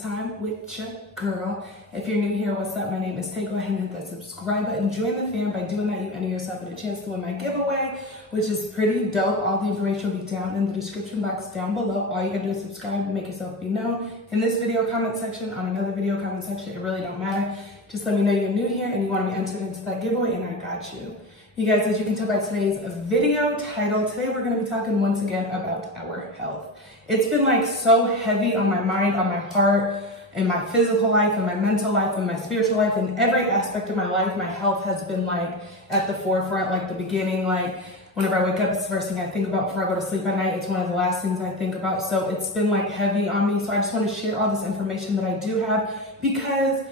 time with your girl. If you're new here, what's up? My name is Tay. Go ahead and hit that subscribe button. Join the fam. By doing that, you enter yourself with a chance to win my giveaway, which is pretty dope. All the information will be down in the description box down below. All you gotta do is subscribe and make yourself be known. In this video comment section, on another video comment section, it really don't matter. Just let me know you're new here and you want to be entered into that giveaway, and I got you. You guys, as you can tell by today's video title, today we're going to be talking once again about our health. It's been like so heavy on my mind, on my heart, in my physical life, in my mental life, in my spiritual life, in every aspect of my life. My health has been like at the forefront, like the beginning. Like whenever I wake up, it's the first thing I think about before I go to sleep at night. It's one of the last things I think about. So it's been like heavy on me. So I just want to share all this information that I do have because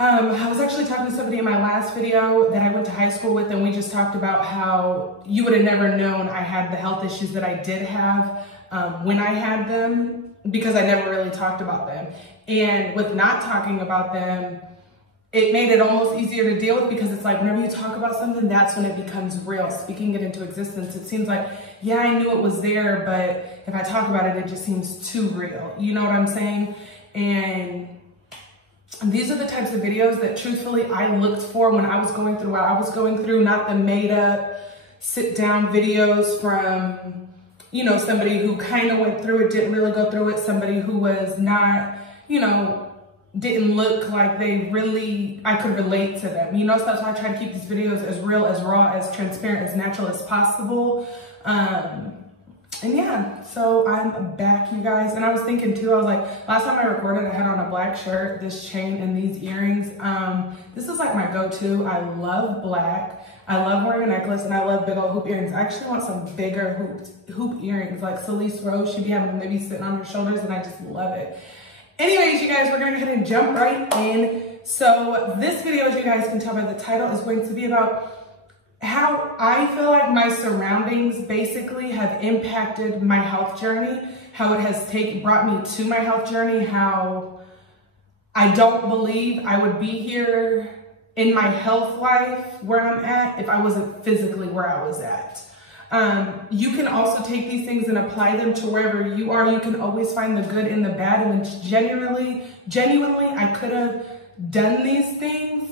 I was actually talking to somebody in my last video that I went to high school with, and we just talked about how you would have never known I had the health issues that I did have when I had them, because I never really talked about them. And with not talking about them, it made it almost easier to deal with, because it's like whenever you talk about something, that's when it becomes real, speaking it into existence. It seems like, yeah, I knew it was there, but if I talk about it, it just seems too real. You know what I'm saying? And these are the types of videos that truthfully I looked for when I was going through what I was going through, not the made up sit down videos from, you know, somebody who kind of went through it, didn't really go through it, somebody who was not, you know, didn't look like they really, I could relate to them. You know, so that's why I try to keep these videos as real, as raw, as transparent, as natural as possible. And yeah, so I'm back, you guys. And I was thinking too, I was like, last time I recorded, I had on a black shirt, this chain, and these earrings. This is like my go-to. I love black. I love wearing a necklace, and I love big old hoop earrings. I actually want some bigger hoop earrings, like Celeste Rose. She'd be having them maybe sitting on her shoulders, and I just love it. Anyways, you guys, we're gonna go ahead and jump right in. So this video, as you guys can tell by the title, is going to be about how I feel like my surroundings basically have impacted my health journey, how it has brought me to my health journey, how I don't believe I would be here in my health life where I'm at if I wasn't physically where I was at. You can also take these things and apply them to wherever you are. You can always find the good in the bad, and genuinely, I could have done these things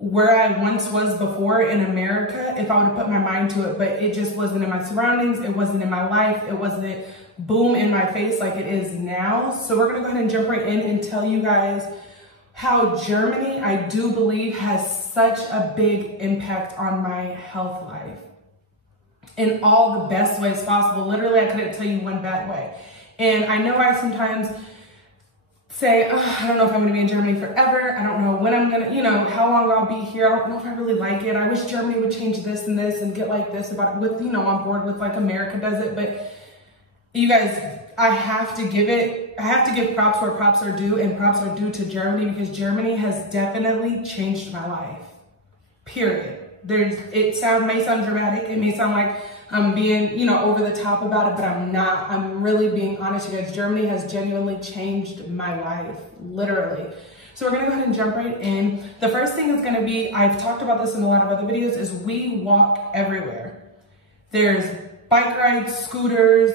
where I once was before in America if I would have put my mind to it, but it just wasn't in my surroundings. It wasn't in my life. It wasn't boom in my face like it is now. So we're gonna go ahead and jump right in and tell you guys how Germany, I do believe, has such a big impact on my health life in all the best ways possible. Literally, I couldn't tell you one bad way. And I know I sometimes say, oh, I don't know if I'm gonna be in Germany forever. I don't know when I'm gonna, you know, how long I'll be here. I don't know if I really like it. I wish Germany would change this and this and get like this about it with, you know, on board with like America does it. But you guys, I have to give props where props are due, and props are due to Germany, because Germany has definitely changed my life, period. It may sound dramatic. It may sound like I'm being, you know, over the top about it, but I'm not. I'm really being honest, you guys. Germany has genuinely changed my life, literally. So we're gonna go ahead and jump right in. The first thing is gonna be, I've talked about this in a lot of other videos, is we walk everywhere. There's bike rides, scooters,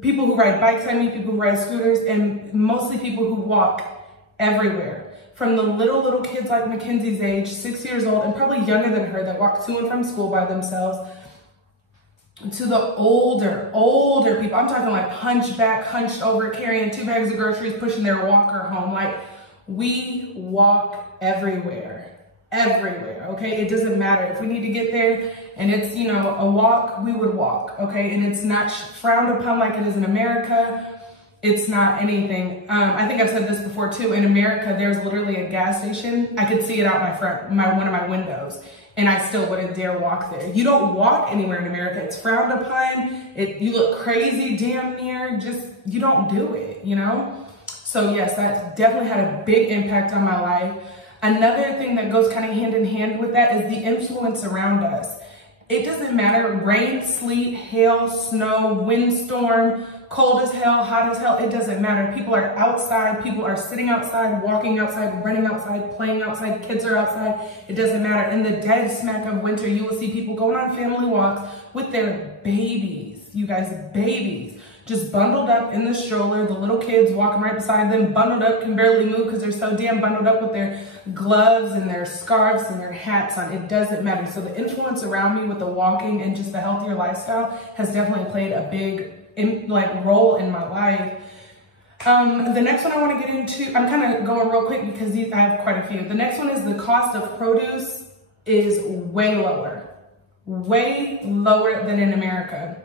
people who ride bikes, I mean, people who ride scooters, and mostly people who walk everywhere. From the little kids like Mackenzie's age, 6 years old, and probably younger than her, that walk to and from school by themselves, to the older people. I'm talking like hunchback, hunched over, carrying 2 bags of groceries, pushing their walker home. Like, we walk everywhere, okay? It doesn't matter. If we need to get there and it's, you know, a walk, we would walk, okay? And it's not frowned upon like it is in America. It's not anything. I think I've said this before too. In America, there's literally a gas station. I could see it out one of my windows, and I still wouldn't dare walk there. You don't walk anywhere in America. It's frowned upon. You look crazy damn near. Just, you don't do it, you know? So yes, that's definitely had a big impact on my life. Another thing that goes kind of hand in hand with that is the influence around us. It doesn't matter, rain, sleet, hail, snow, windstorm, cold as hell, hot as hell, it doesn't matter. People are outside, people are sitting outside, walking outside, running outside, playing outside, kids are outside, it doesn't matter. In the dead smack of winter, you will see people going on family walks with their babies, you guys, babies, just bundled up in the stroller. The little kids walking right beside them, bundled up, can barely move because they're so damn bundled up with their gloves and their scarves and their hats on. It doesn't matter. So the influence around me with the walking and just the healthier lifestyle has definitely played a big role in my life. The next one I want to get into, I'm kind of going real quick because I have quite a few. The next one is the cost of produce is way lower than in America.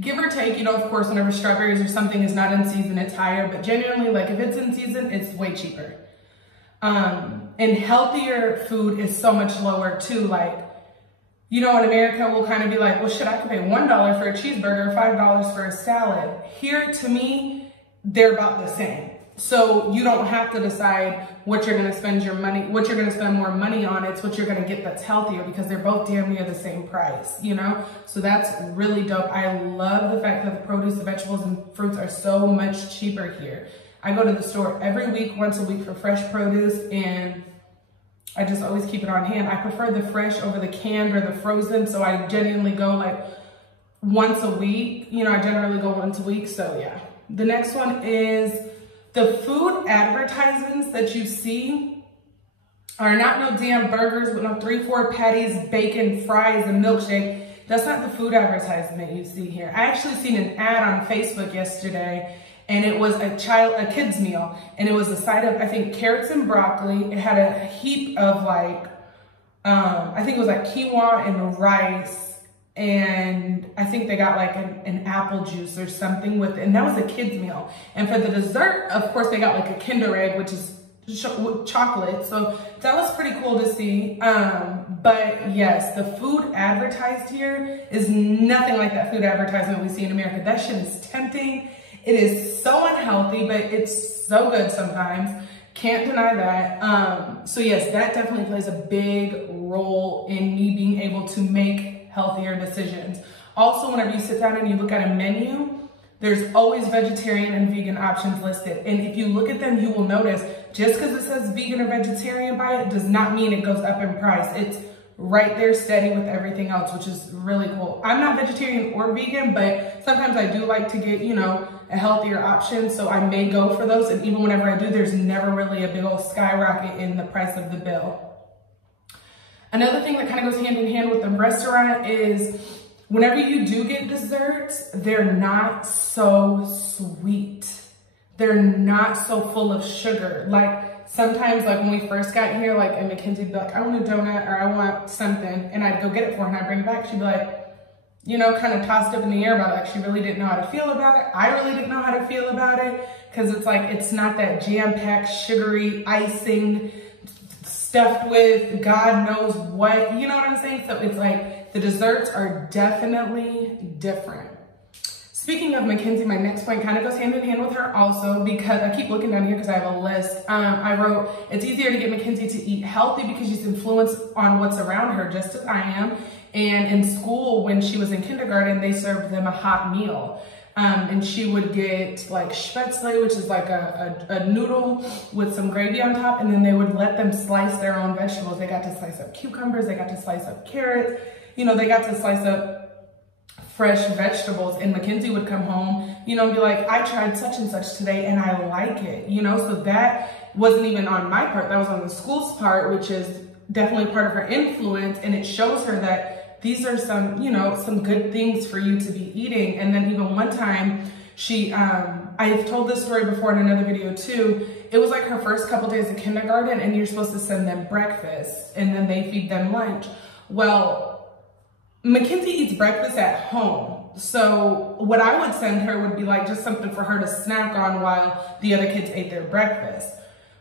Give or take, you know, of course, whenever strawberries or something is not in season, it's higher, but genuinely, like if it's in season, it's way cheaper. And healthier food is so much lower too. Like, you know, in America, we'll kind of be like, well, shit, I could pay $1 for a cheeseburger, $5 for a salad. Here, to me, they're about the same. So you don't have to decide what you're going to spend your money, what you're going to spend more money on. It's what you're going to get that's healthier because they're both damn near the same price, you know? So that's really dope. I love the fact that the produce, the vegetables, and fruits are so much cheaper here. I go to the store every week, once a week for fresh produce, and I just always keep it on hand. I prefer the fresh over the canned or the frozen, so I genuinely go like once a week. You know, I generally go once a week, so yeah. The next one is the food advertisements that you see are not no damn burgers with no 3-4 patties, bacon, fries, and milkshake. That's not the food advertisement you see here. I actually seen an ad on Facebook yesterday, and it was a kid's meal, and it was a side of, I think, carrots and broccoli. It had a heap of like, I think it was like quinoa and rice, and I think they got like an apple juice or something with it, and that was a kid's meal. And for the dessert, of course, they got like a Kinder Egg, which is chocolate, so that was pretty cool to see. But yes, the food advertised here is nothing like that food advertisement we see in America. That shit is tempting. It is so unhealthy, but it's so good sometimes. Can't deny that. So yes, that definitely plays a big role in me being able to make healthier decisions. Also, whenever you sit down and you look at a menu, there's always vegetarian and vegan options listed. And if you look at them, you will notice just because it says vegan or vegetarian by it does not mean it goes up in price. It's right there steady with everything else, which is really cool. I'm not vegetarian or vegan, but sometimes I do like to get, you know, a healthier option. So I may go for those. And even whenever I do, there's never really a big old skyrocket in the price of the bill. Another thing that kind of goes hand in hand with the restaurant is whenever you do get desserts, they're not so sweet. They're not so full of sugar. Like sometimes, like when we first got here, like, and Mackenzie would be like, I want a donut or I want something. And I'd go get it for her and I'd bring it back. She'd be like, you know, kind of tossed up in the air about it. Like she really didn't know how to feel about it. I really didn't know how to feel about it because it's like, it's not that jam-packed, sugary icing stuffed with God knows what, you know what I'm saying? So it's like the desserts are definitely different. Speaking of Mackenzie, my next point kind of goes hand in hand with her also because I keep looking down here because I have a list. I wrote, it's easier to get Mackenzie to eat healthy because she's influenced on what's around her, just as I am. And in school, when she was in kindergarten, they served them a hot meal. And she would get like spätzle, which is like a noodle with some gravy on top, and then they would let them slice their own vegetables. They got to slice up cucumbers, they got to slice up carrots, you know, they got to slice up fresh vegetables. And Mackenzie would come home, you know, and be like, I tried such and such today and I like it, you know? So that wasn't even on my part, that was on the school's part, which is definitely part of her influence. And it shows her that these are some, you know, some good things for you to be eating. And then even one time she, I've told this story before in another video too. It was like her first couple days of kindergarten and you're supposed to send them breakfast and then they feed them lunch. Well, Mackenzie eats breakfast at home. So what I would send her would be like just something for her to snack on while the other kids ate their breakfast.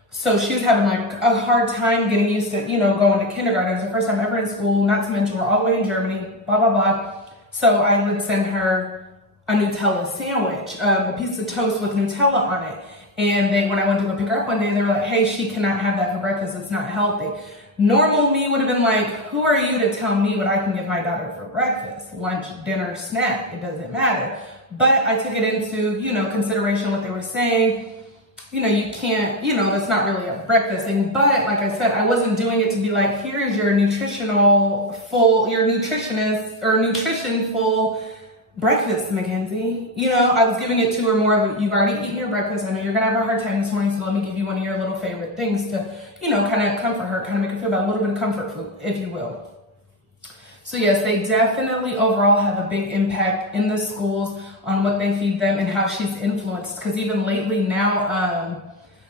So she was having like a hard time getting used to, you know, going to kindergarten. It was the first time ever in school, not to mention we're all the way in Germany, blah, blah, blah. So I would send her a Nutella sandwich, a piece of toast with Nutella on it. And then when I went to go pick her up one day, they were like, hey, she cannot have that for breakfast. It's not healthy. Normal me would have been like, who are you to tell me what I can give my daughter for breakfast? Lunch, dinner, snack, it doesn't matter. But I took it into, you know, consideration what they were saying. You know, you can't, you know, that's not really a breakfast thing. But like I said, I wasn't doing it to be like, here is your nutritional full, your nutritionist or nutrition full breakfast, Mackenzie. You know, I was giving it to her more of a, you've already eaten your breakfast. I know you're gonna have a hard time this morning, so let me give you one of your little favorite things to, you know, kind of comfort her, kind of make her feel about a little bit of comfort food, if you will. So yes, they definitely overall have a big impact in the schools on what they feed them and how she's influenced. Because even lately now,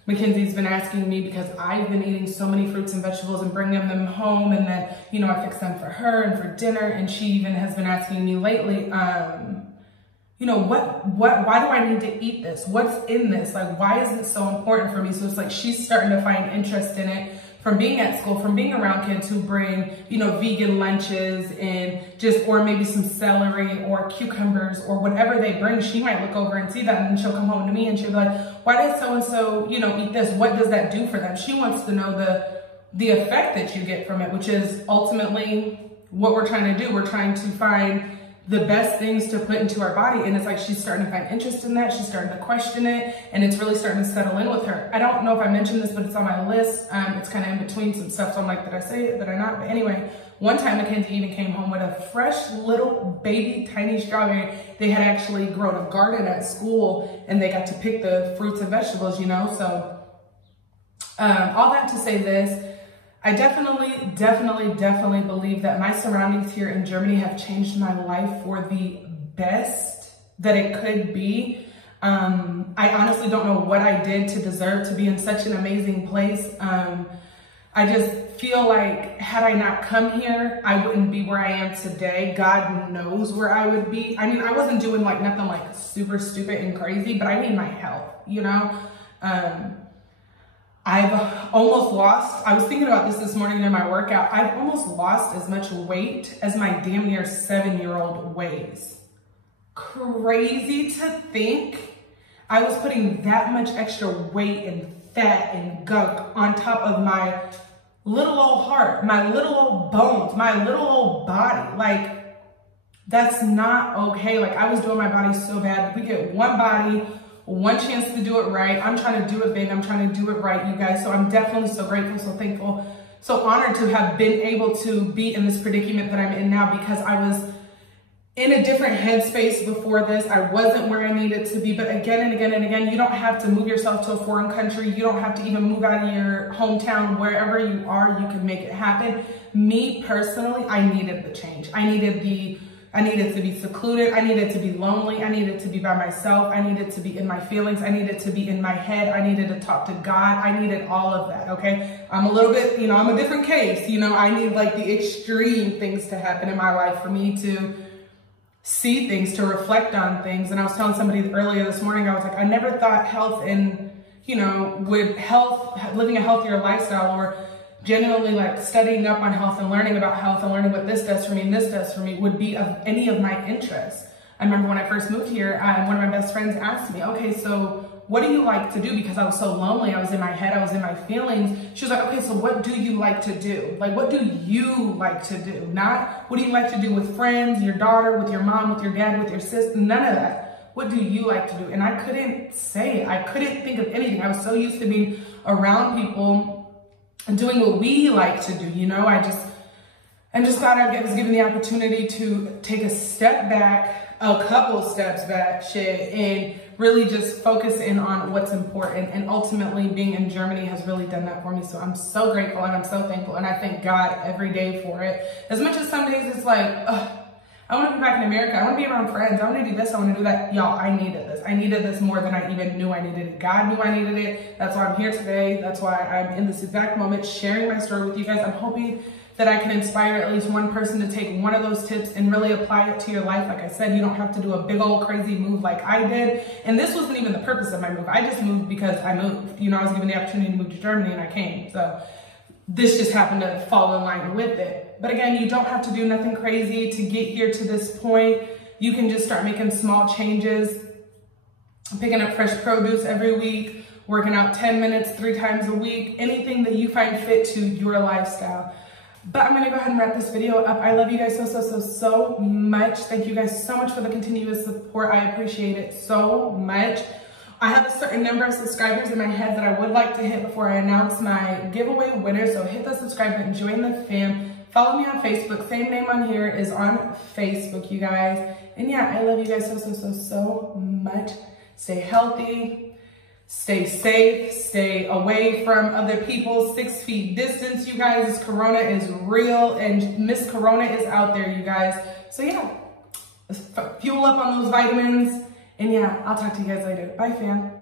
Mackenzie's been asking me, because I've been eating so many fruits and vegetables and bringing them home, and then, you know, I fix them for her and for dinner. And she even has been asking me lately, you know, why do I need to eat this? What's in this? Like, why is it so important for me? So it's like she's starting to find interest in it from being at school, from being around kids who bring, you know, vegan lunches and just, or maybe some celery or cucumbers or whatever they bring. She might look over and see that, and then she'll come home to me and she'll be like, why did so-and-so, you know, eat this? What does that do for them? She wants to know the effect that you get from it, which is ultimately what we're trying to do. We're trying to find the best things to put into our body. And it's like, she's starting to find interest in that. She's starting to question it, and it's really starting to settle in with her. I don't know if I mentioned this, but it's on my list. It's kind of in between some stuff. So I'm like, did I say it? Did I not? But anyway, one time Mackenzie even came home with a fresh little baby tiny strawberry. They had actually grown a garden at school, and they got to pick the fruits and vegetables, you know? So all that to say this, I definitely believe that my surroundings here in Germany have changed my life for the best that it could be. I honestly don't know what I did to deserve to be in such an amazing place. I just feel like had I not come here, I wouldn't be where I am today. God knows where I would be. I mean, I wasn't doing like nothing like super stupid and crazy, but I mean my health, you know? I've almost lost, I was thinking about this morning in my workout, I've almost lost as much weight as my damn near 7-year-old weighs. Crazy to think I was putting that much extra weight and fat and gunk on top of my little old heart, my little old bones, my little old body. Like, that's not okay. Like, I was doing my body so bad. We get one body, one chance to do it right. I'm trying to do it big. I'm trying to do it right, you guys. So I'm definitely so grateful, so thankful, so honored to have been able to be in this predicament that I'm in now, because I was in a different headspace before this. I wasn't where I needed to be. But again and again and again, you don't have to move yourself to a foreign country. You don't have to even move out of your hometown. Wherever you are, you can make it happen. Me personally, I needed the change. I needed to be secluded. I needed to be lonely. I needed to be by myself. I needed to be in my feelings. I needed to be in my head. I needed to talk to God. I needed all of that, okay? I'm a little bit, you know, I'm a different case. You know, I need like the extreme things to happen in my life for me to see things, to reflect on things. And I was telling somebody earlier this morning, I was like, I never thought health and, you know, living a healthier lifestyle, or genuinely like studying up on health and learning about health and learning what this does for me and this does for me would be of any of my interests. I remember when I first moved here, one of my best friends asked me, okay, so what do you like to do? Because I was so lonely, I was in my head, I was in my feelings. She was like, okay, so what do you like to do? Like, what do you like to do? Not what do you like to do with friends, your daughter, with your mom, with your dad, with your sister, none of that. What do you like to do? And I couldn't say it. I couldn't think of anything. I was so used to being around people and doing what we like to do, you know? I'm just glad I was given the opportunity to take a step back, a couple steps back, and really just focus in on what's important. And ultimately being in Germany has really done that for me. So I'm so grateful and I'm so thankful, and I thank God every day for it. As much as some days it's like, I want to be back in America. I want to be around friends. I want to do this. I want to do that. Y'all, I needed this. I needed this more than I even knew I needed it. God knew I needed it. That's why I'm here today. That's why I'm in this exact moment sharing my story with you guys. I'm hoping that I can inspire at least one person to take one of those tips and really apply it to your life. Like I said, you don't have to do a big old crazy move like I did. And this wasn't even the purpose of my move. I just moved because I moved. You know, I was given the opportunity to move to Germany and I came. So this just happened to fall in line with it. But again, you don't have to do nothing crazy to get here to this point. You can just start making small changes, picking up fresh produce every week, working out 10 minutes 3 times a week, anything that you find fit to your lifestyle. But I'm gonna go ahead and wrap this video up. I love you guys so much. Thank you guys so much for the continuous support. I appreciate it so much. I have a certain number of subscribers in my head that I would like to hit before I announce my giveaway winner. So hit the subscribe button, join the fam. Follow me on Facebook. Same name on here is on Facebook, you guys. And yeah, I love you guys so much. Stay healthy, stay safe, stay away from other people, 6 feet distance, you guys. This corona is real and Miss Corona is out there, you guys. So yeah, fuel up on those vitamins. And yeah, I'll talk to you guys later. Bye, fam.